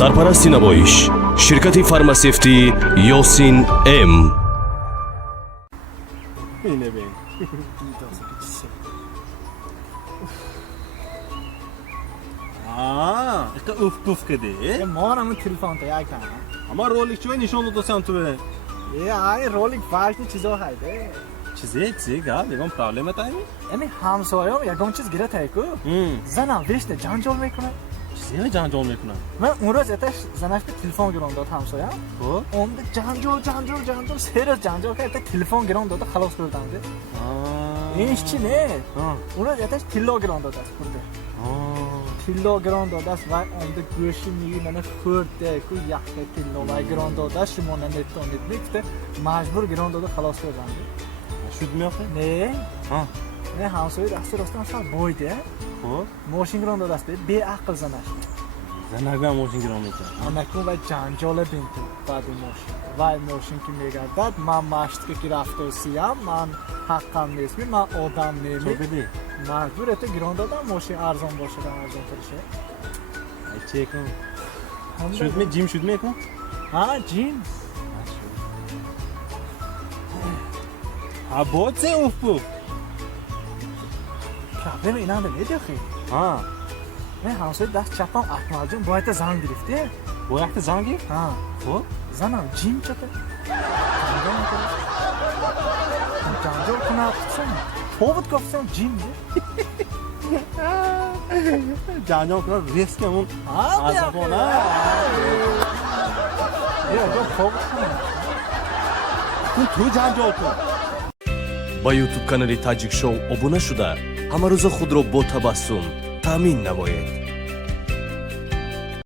سرپرستی نمایش شرکت فارماسیفتی یاسین ام. اینه بین اف پوف کده ما همون تلفن تا یک تنه اما رولیک چوی نشان دو سم تو ای رولیک فاشنی چیزا هایده چیزی گا دیگه پرابلم تا یعنی همسایه‌ام یکم چیز گرفت هیکو زنم وشته جنجال میکنه چیزی جنجال میکنه من اون روز اتش زنش به تلفن گرون داد همسایه‌ام خب اون جنجال سر جنجال کرد تلفن گرون داد خلاص کردم ده اینش چی نه اون روز اتش تیلا گرون داد است کرده تیلا گران داده است و اون گوشی میگی من خورده که یک تیلا و گران داده است شما نمیتونید میگفته مجبور گران داده خلاص کردم شد میافه نه همسایه دست راستم سر بایده خب ماشین گران داده است بی عقل زنش زنگا ماشین گران میکنه آنکون و جنجال بینتو بعد ماشین و ماشین که میگردد من مشت که رفته سیم من حقم نیست من آدم نمی مجبور تو گران دادم ماشین ارزان باشه ارزان ترشه چه کن شد می جیم شد میکن جیم بود سه اوف پوف پرابلم این هم نمیده خیلی من همسایه دست چپم اکمال جون باید زن گرفته باید زن گرفت؟ خب زنم جیم چطه جنجال کنه پاوت گفتم جیم ده جنجال کنه ریسک همون عذابانه یا پاوت کنه تو جنجال کن با یوتیوب کانال تاجیک شو ابونه شده همه روز خود را با تبسم تامین نمایید.